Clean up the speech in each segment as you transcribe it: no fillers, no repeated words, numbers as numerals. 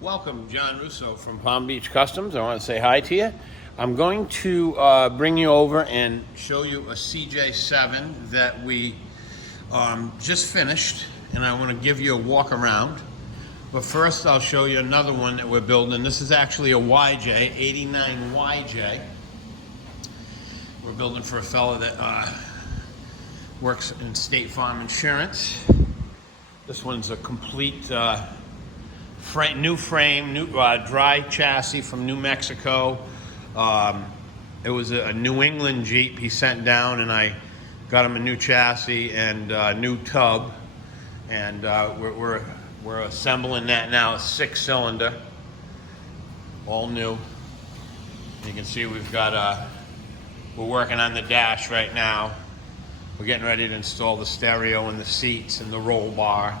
Welcome, John Russo from Palm Beach Customs. I want to say hi to you. I'm going to bring you over and show you a CJ-7 that we just finished, and I want to give you a walk around. But first, I'll show you another one that we're building. This is actually a YJ, 89 YJ. We're building for a fella that works in State Farm Insurance. This one's a complete new frame, new dry chassis from New Mexico. It was a New England Jeep he sent down, and I got him a new chassis and a new tub, and we're assembling that now. A 6-cylinder, all new. You can see we've got we're working on the dash right now. We're getting ready to install the stereo and the seats and the roll bar.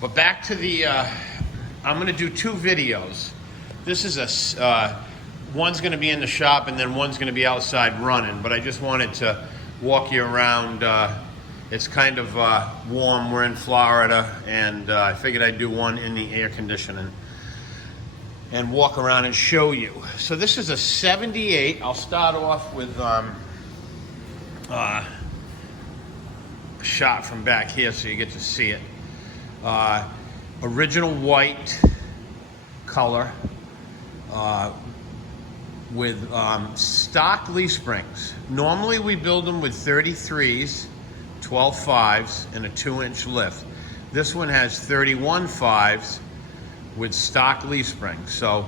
But back to the I'm going to do two videos. This is one's going to be in the shop and then one's going to be outside running, but I just wanted to walk you around. It's kind of warm. We're in Florida, and I figured I'd do one in the air conditioning and walk around and show you. So this is a 78. I'll start off with a shot from back here so you get to see it. Original white color with stock leaf springs. Normally we build them with 33s, 12.5s, and a 2-inch lift. This one has 31 5s with stock leaf springs. So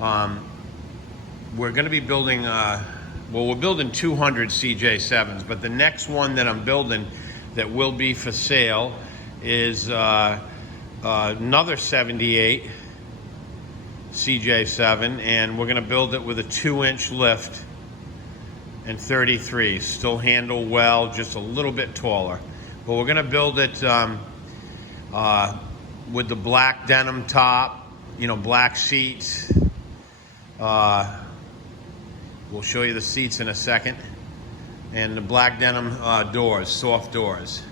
we're going to be building, we're building 200 CJ-7s, but the next one that I'm building that will be for sale is another 78 CJ-7, and we're going to build it with a 2-inch lift and 33. Still handle well, just a little bit taller. But we're going to build it with the black denim top, black seats. We'll show you the seats in a second. And the black denim doors, soft doors.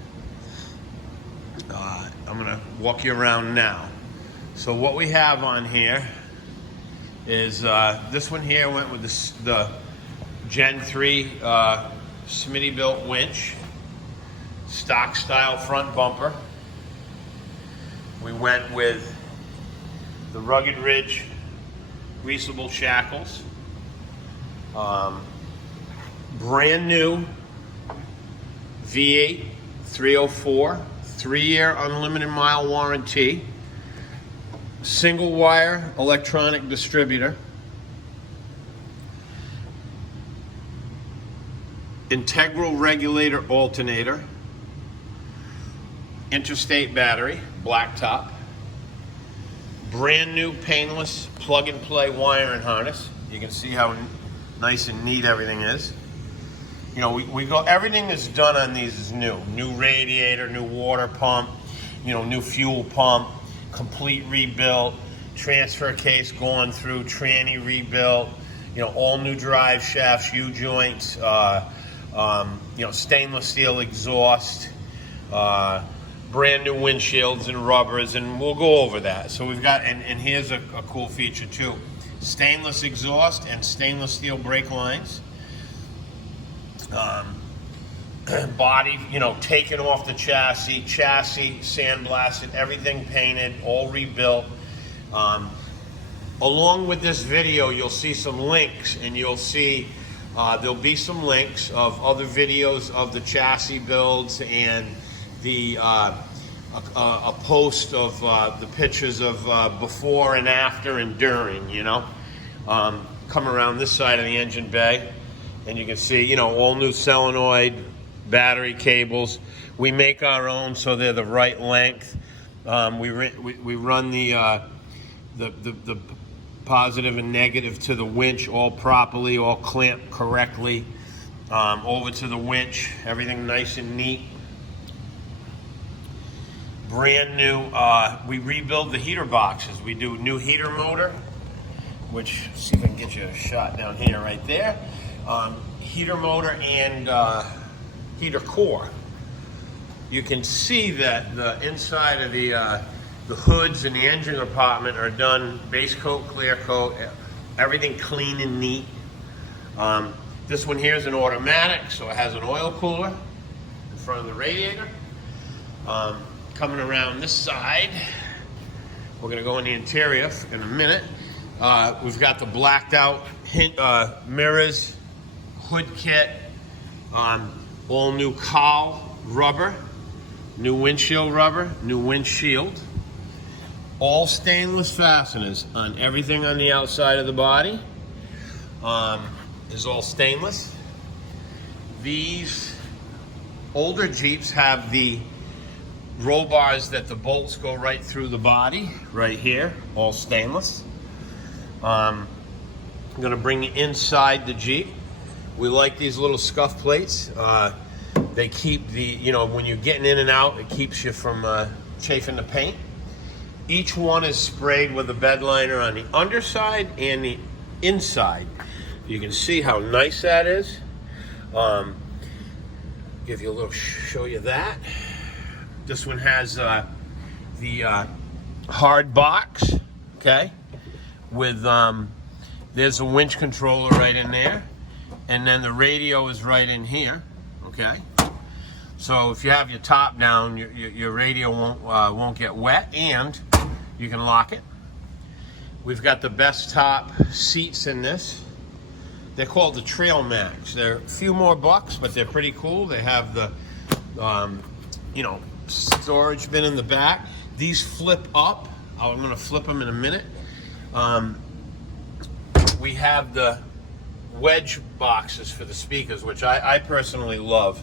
I'm going to walk you around now. So what we have on here is this one here went with the Gen 3 Smittybilt winch, stock style front bumper. We went with the Rugged Ridge greasable shackles. Brand new V8 304, 3-year unlimited mile warranty, single wire electronic distributor, integral regulator alternator, interstate battery, black top, brand new painless plug and play wiring harness. You can see how nice and neat everything is. We go, everything that's done on these is new. New radiator, new water pump, new fuel pump, complete rebuilt, transfer case going through, tranny rebuilt, all new drive shafts, U-joints, stainless steel exhaust, brand new windshields and rubbers, and we'll go over that. So we've got, and here's a cool feature too. Stainless exhaust and stainless steel brake lines. Body, taken off the chassis sandblasted, everything painted, all rebuilt. Along with this video, you'll see some links, and you'll see there'll be some links of other videos of the chassis builds and the a post of the pictures of before and after and during. Come around this side of the engine bay, and you can see, all new solenoid, battery cables. We make our own, so they're the right length. We run the positive and negative to the winch all properly, all clamped correctly. Over to the winch, everything nice and neat. Brand new. We rebuild the heater boxes. We do new heater motor, which, see if I can get you a shot down here, right there. Heater motor and heater core. You can see that the inside of the The hoods and the engine compartment are done base coat, clear coat, everything clean and neat. This one here is an automatic, so it has an oil cooler in front of the radiator. Coming around this side, we're going to go in the interior in a minute. We've got the blacked out mirrors, hood kit, all new cowl rubber, new windshield rubber, new windshield. All stainless fasteners on everything on the outside of the body is all stainless. These older Jeeps have the roll bars that the bolts go right through the body, right here, all stainless. I'm gonna bring you inside the Jeep. We like these little scuff plates. They keep the, when you're getting in and out, it keeps you from chafing the paint. Each one is sprayed with a bed liner on the underside and the inside. You can see how nice that is. Give you a little, show you that. This one has the hard box, okay? With, there's a winch controller right in there. And then the radio is right in here, okay? So if you have your top down, your radio won't get wet, and you can lock it. We've got the best top seats in this. They're called the Trail Max. They're a few more bucks, but they're pretty cool. They have the, storage bin in the back. These flip up. I'm gonna flip them in a minute. We have the wedge boxes for the speakers, which I personally love.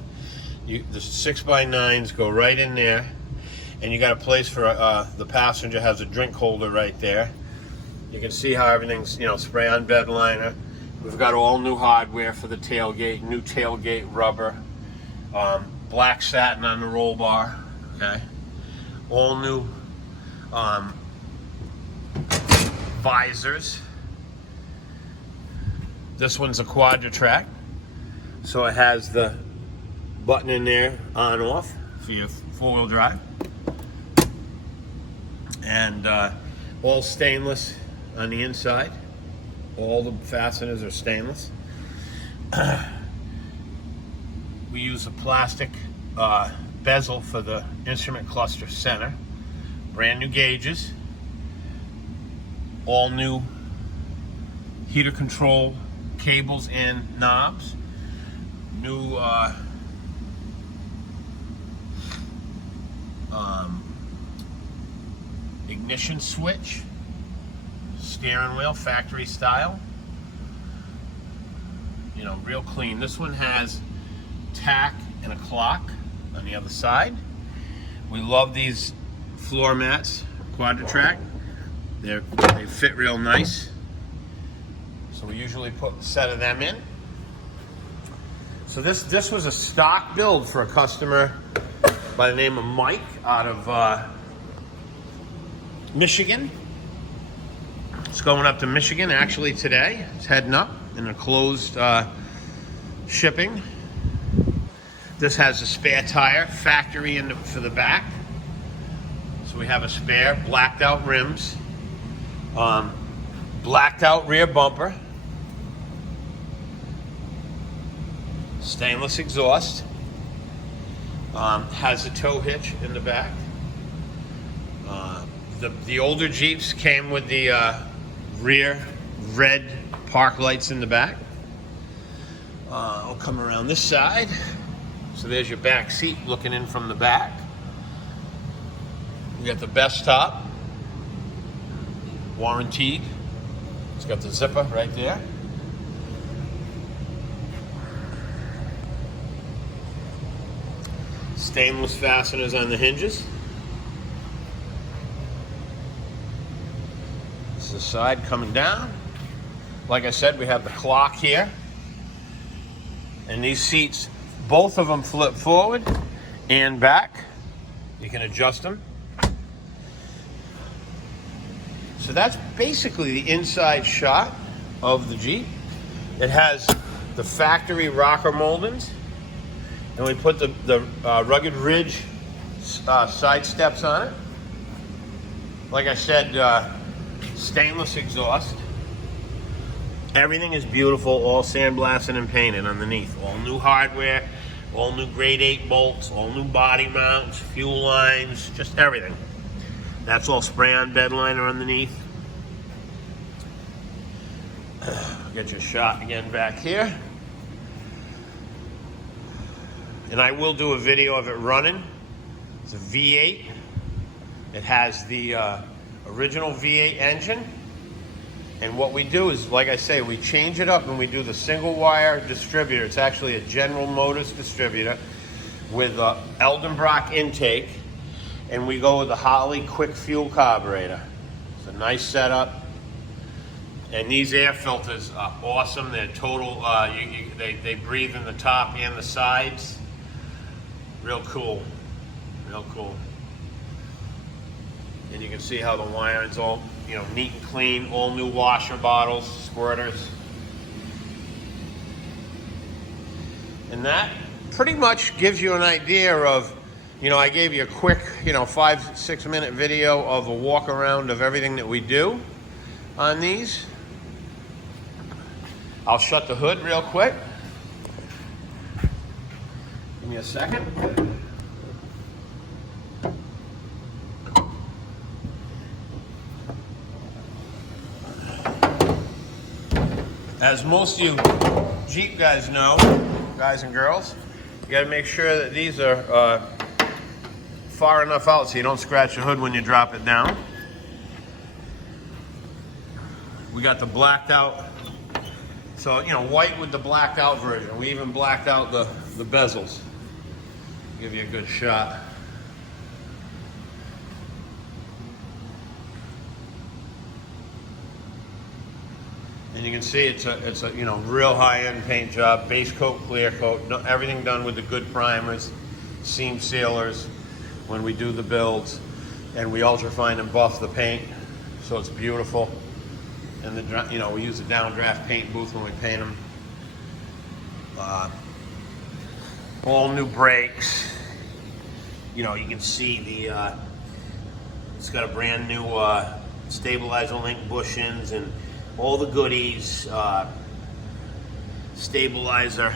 The 6x9s go right in there, and you got a place for the passenger has a drink holder right there. You can see how everything's spray on bed liner. We've got all new hardware for the tailgate, new tailgate rubber, black satin on the roll bar, okay? All new visors. This one's a Quadra Track, so it has the button in there on off for your four-wheel drive, and all stainless on the inside. All the fasteners are stainless. We use a plastic bezel for the instrument cluster center. Brand new gauges. All new heater control cables and knobs. New ignition switch. Steering wheel, factory style. Real clean. This one has tack and a clock on the other side. We love these floor mats, Quadra Track. They fit real nice. So we usually put a set of them in. So this was a stock build for a customer by the name of Mike out of Michigan. It's going up to Michigan actually today. It's heading up in a closed shipping. This has a spare tire, factory for the back. So we have a spare, blacked out rims, blacked out rear bumper, stainless exhaust, has a tow hitch in the back. The older Jeeps came with the rear red park lights in the back. I'll come around this side. So there's your back seat looking in from the back. We got the best top, warranted. It's got the zipper right there. Stainless fasteners on the hinges. This is the side coming down. Like I said, we have the clock here. And these seats, both of them flip forward and back. You can adjust them. So that's basically the inside shot of the Jeep. It has the factory rocker moldings, and we put the rugged ridge side steps on it. Like I said, stainless exhaust. Everything is beautiful, all sandblasted and painted underneath. All new hardware, all new grade 8 bolts, all new body mounts, fuel lines, just everything. That's all spray-on bed liner underneath. Get your shot again back here. And I will do a video of it running. It's a V8. It has the original V8 engine. And what we do is, like I say, we change it up and we do the single wire distributor. It's actually a General Motors distributor with a Eldenbrock intake. And we go with the Holley quick fuel carburetor. It's a nice setup. And these air filters are awesome. They're total, they breathe in the top and the sides. Real cool, real cool. And you can see how the wiring's all, you know, neat and clean. All new washer bottles, squirters. And that pretty much gives you an idea of, you know, I gave you a quick, you know, 5-6 minute video of a walk around of everything that we do on these. I'll shut the hood real quick. Give me a second. As most of you Jeep guys know, guys and girls, you gotta make sure that these are far enough out so you don't scratch the hood when you drop it down. We got the blacked out, so, you know, white with the blacked out version. We even blacked out the bezels. Give you a good shot. And you can see it's a you know, real high-end paint job, base coat, clear coat, everything done with the good primers, seam sealers when we do the builds, and we ultrafine and buff the paint so it's beautiful. And the, you know, we use a downdraft paint booth when we paint them. All new brakes. You know, you can see the it's got a brand new stabilizer link bushings and all the goodies, stabilizer,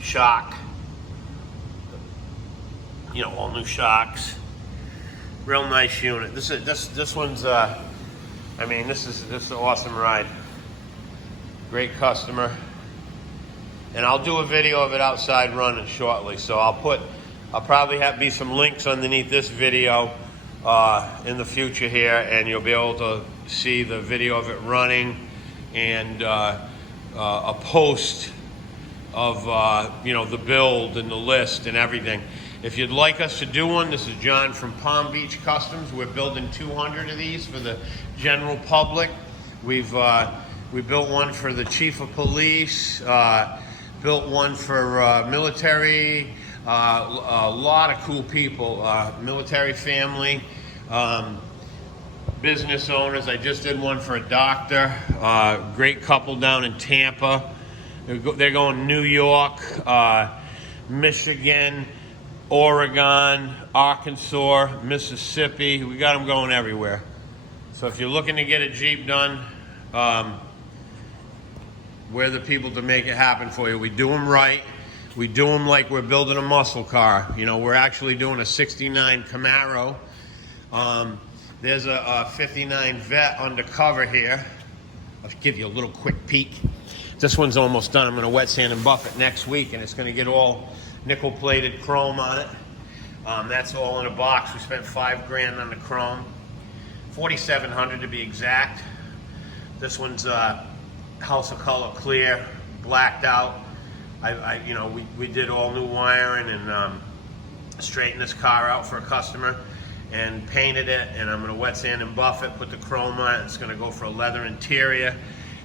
shock, you know, all new shocks. Real nice unit. This one's I mean, this is an awesome ride. Great customer. And I'll do a video of it outside running shortly. So I'll probably be some links underneath this video in the future here, and you'll be able to see the video of it running and a post of you know, the build and the list and everything. If you'd like us to do one, this is John from Palm Beach Customs. We're building 200 of these for the general public. We built one for the chief of police, built one for military, a lot of cool people, military family, business owners. I just did one for a doctor, great couple down in Tampa. They're going New York, Michigan, Oregon, Arkansas, Mississippi. We got them going everywhere. So if you're looking to get a Jeep done, we're the people to make it happen for you. We do them right. We do them like we're building a muscle car. You know, we're actually doing a 69 Camaro. There's a 59 Vet undercover here. I'll give you a little quick peek. This one's almost done. I'm going to wet sand and buff it next week, and it's going to get all nickel plated chrome on it. That's all in a box. We spent $5 grand on the chrome, $4,700 to be exact. This one's House of Color clear, blacked out. You know, we did all new wiring and straightened this car out for a customer and painted it, and I'm going to wet sand and buff it, put the chrome on it. It's going to go for a leather interior.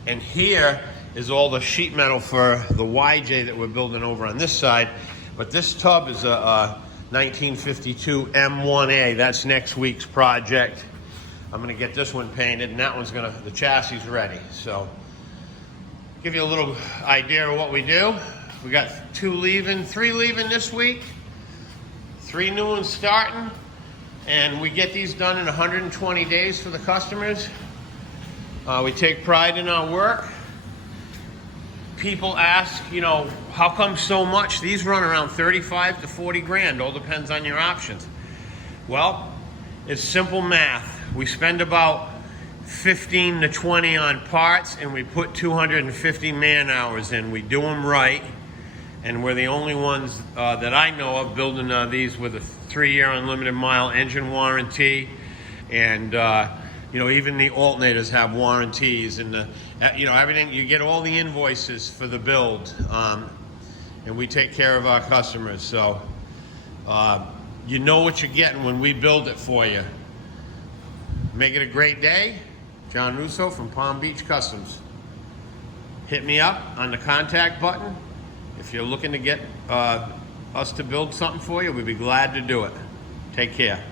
And here is all the sheet metal for the YJ that we're building over on this side. But this tub is a 1952 M1A. That's next week's project. I'm going to get this one painted, and that one's the chassis is ready. So give you a little idea of what we do. We got 3 leaving this week, 3 new ones starting. And we get these done in 120 days for the customers. We take pride in our work. People ask, you know, how come so much? These run around 35 to 40 grand, all depends on your options. Well, it's simple math. We spend about 15 to 20 on parts, and we put 250 man hours in. We do them right, and we're the only ones that I know of building these with a 3-year unlimited mile engine warranty, and you know, even the alternators have warranties, and you know, everything. You get all the invoices for the build, and we take care of our customers. So you know what you're getting when we build it for you. Make it a great day. John Russo from Palm Beach Customs. Hit me up on the contact button. If you're looking to get us to build something for you, we'd be glad to do it. Take care.